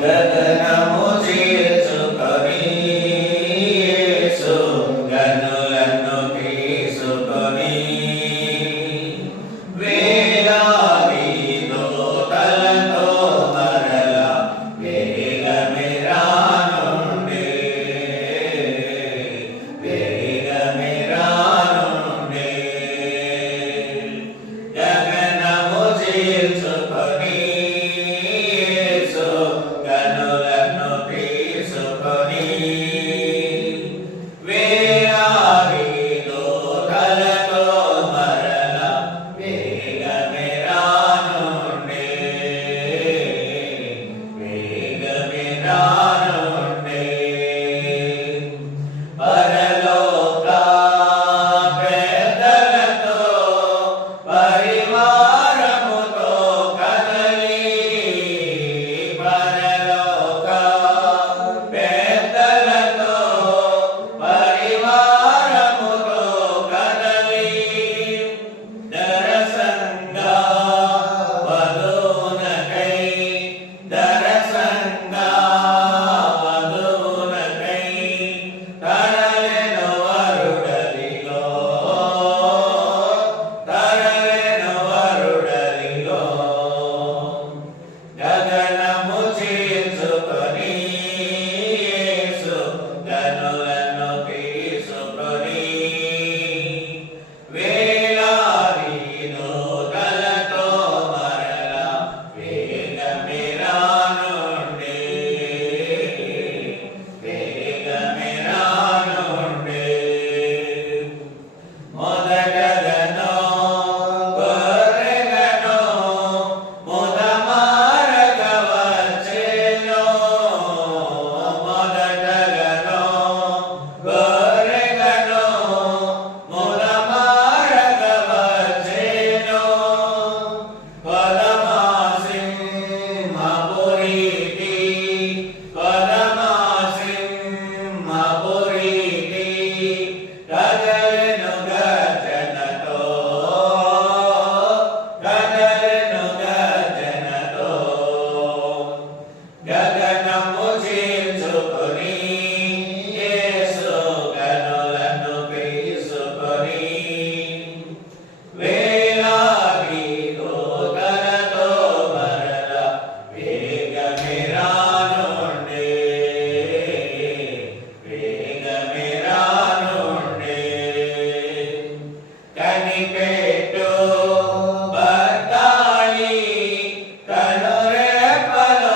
Gaganamujir